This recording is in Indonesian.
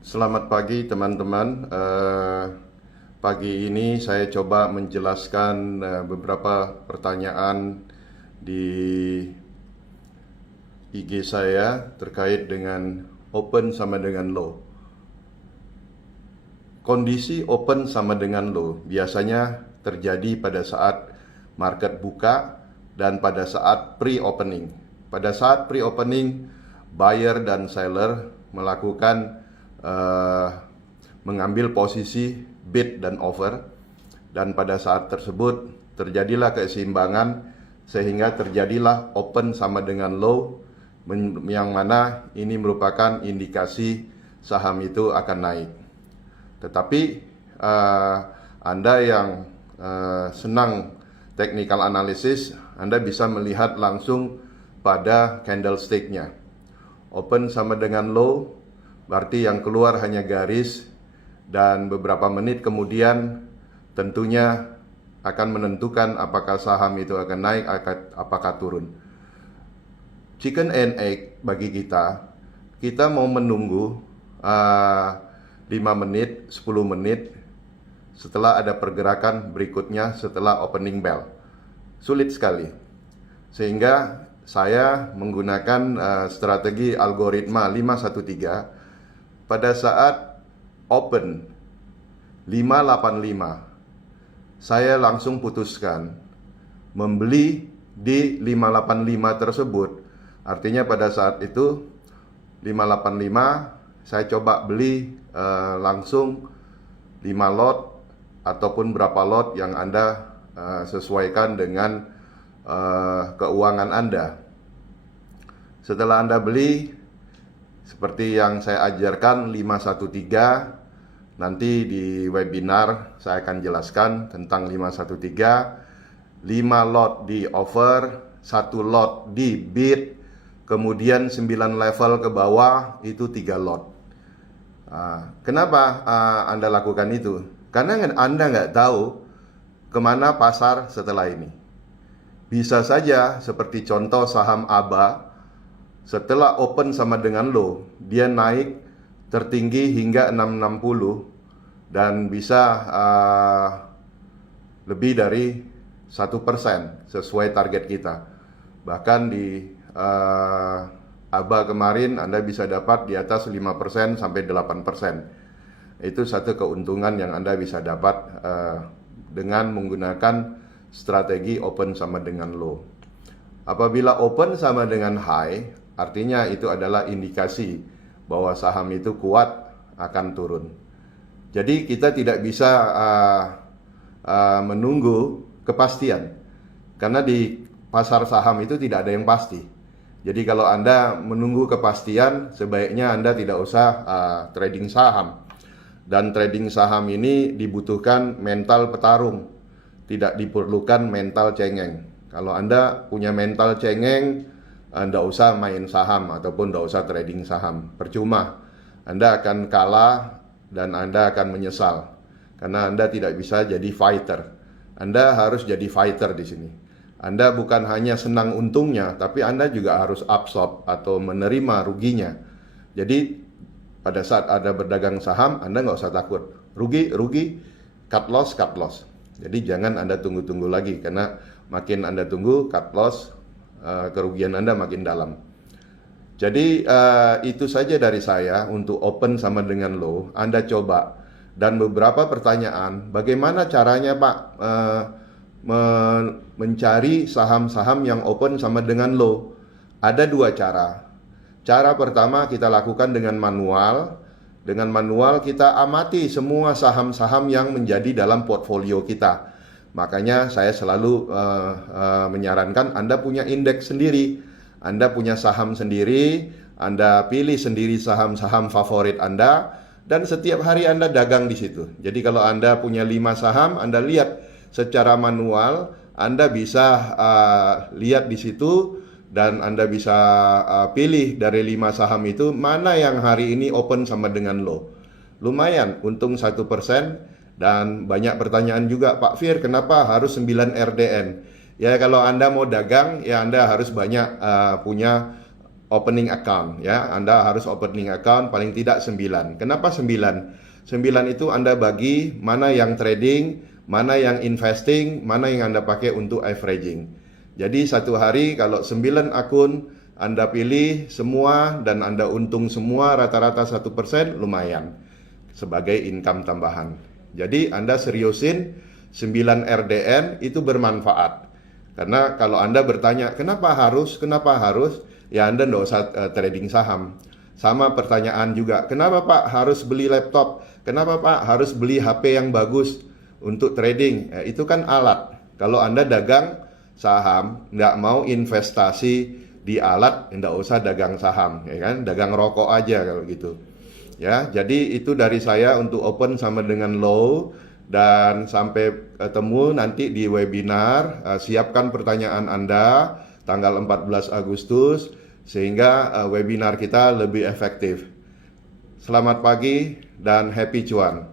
Selamat pagi teman-teman. Pagi ini saya coba menjelaskan beberapa pertanyaan di IG saya terkait dengan open sama dengan low. Kondisi open sama dengan low biasanya terjadi pada saat market buka dan pada saat pre-opening. Pada saat pre-opening, buyer dan seller melakukan mengambil posisi bid dan offer, dan pada saat tersebut terjadilah keseimbangan sehingga terjadilah open sama dengan low, yang mana ini merupakan indikasi saham itu akan naik. Tetapi Anda yang senang technical analysis, Anda bisa melihat langsung pada candlestick-nya. Open sama dengan low berarti yang keluar hanya garis, dan beberapa menit kemudian tentunya akan menentukan apakah saham itu akan naik, apakah turun. Chicken and egg bagi kita mau menunggu 5 menit, 10 menit setelah ada pergerakan berikutnya setelah opening bell. Sulit sekali. Sehingga saya menggunakan strategi algoritma 513. Pada saat open 585, saya langsung putuskan membeli di 585 tersebut. Artinya pada saat itu 585 saya coba beli langsung 5 lot ataupun berapa lot yang Anda sesuaikan dengan keuangan Anda. Setelah Anda beli, seperti yang saya ajarkan 513, nanti di webinar saya akan jelaskan tentang 513. 5 lot di offer, 1 lot di bid, kemudian 9 level ke bawah itu 3 lot. Kenapa Anda lakukan itu? Karena Anda nggak tahu kemana pasar setelah ini. Bisa saja seperti contoh saham ABA, setelah open sama dengan low, dia naik tertinggi hingga 660 dan bisa lebih dari 1% sesuai target kita. Bahkan di ABA kemarin Anda bisa dapat di atas 5% sampai 8%. Itu satu keuntungan yang Anda bisa dapat dengan menggunakan strategi open sama dengan low. Apabila open sama dengan high, artinya itu adalah indikasi bahwa saham itu kuat akan turun. Jadi kita tidak bisa menunggu kepastian, karena di pasar saham itu tidak ada yang pasti. Jadi kalau Anda menunggu kepastian, sebaiknya Anda tidak usah trading saham. Dan trading saham ini dibutuhkan mental petarung, tidak diperlukan mental cengeng. Kalau Anda punya mental cengeng, Anda usah main saham ataupun tidak usah trading saham. Percuma, Anda akan kalah dan Anda akan menyesal karena Anda tidak bisa jadi fighter. Anda harus jadi fighter di sini. Anda bukan hanya senang untungnya, tapi Anda juga harus absorb atau menerima ruginya. Jadi pada saat Anda berdagang saham, Anda nggak usah takut. Rugi, cut loss. Jadi jangan Anda tunggu-tunggu lagi, karena makin Anda tunggu, cut loss, kerugian Anda makin dalam. Jadi itu saja dari saya untuk open sama dengan low. Anda coba. Dan beberapa pertanyaan, bagaimana caranya Pak mencari saham-saham yang open sama dengan low? Ada 2 cara. Cara pertama kita lakukan dengan manual. Dengan manual kita amati semua saham-saham yang menjadi dalam portfolio kita. Makanya saya selalu menyarankan Anda punya indeks sendiri, Anda punya saham sendiri, Anda pilih sendiri saham-saham favorit Anda, dan setiap hari Anda dagang di situ. Jadi kalau Anda punya 5 saham, Anda lihat secara manual, Anda bisa lihat di situ, dan Anda bisa pilih dari 5 saham itu mana yang hari ini open sama dengan low. Lumayan, untung 1%. Dan banyak pertanyaan juga, Pak Fir, kenapa harus 9 RDN? Ya kalau Anda mau dagang, ya Anda harus banyak punya opening account ya. Anda harus opening account paling tidak 9. Kenapa 9? 9 itu Anda bagi mana yang trading, mana yang investing, mana yang Anda pakai untuk averaging. Jadi satu hari kalau 9 akun Anda pilih semua dan Anda untung semua rata-rata 1%, lumayan sebagai income tambahan. Jadi Anda seriusin 9 RDN itu bermanfaat. Karena kalau Anda bertanya, kenapa harus? Ya Anda nggak usah trading saham. Sama pertanyaan juga, kenapa Pak harus beli laptop? Kenapa Pak harus beli HP yang bagus untuk trading? Itu kan alat. Kalau Anda dagang saham, nggak mau investasi di alat, nggak usah dagang saham, ya kan? Dagang rokok aja kalau gitu. Ya, jadi itu dari saya untuk open sama dengan low. Dan sampai ketemu nanti di webinar. Siapkan pertanyaan Anda tanggal 14 Agustus sehingga webinar kita lebih efektif. Selamat pagi dan happy cuan.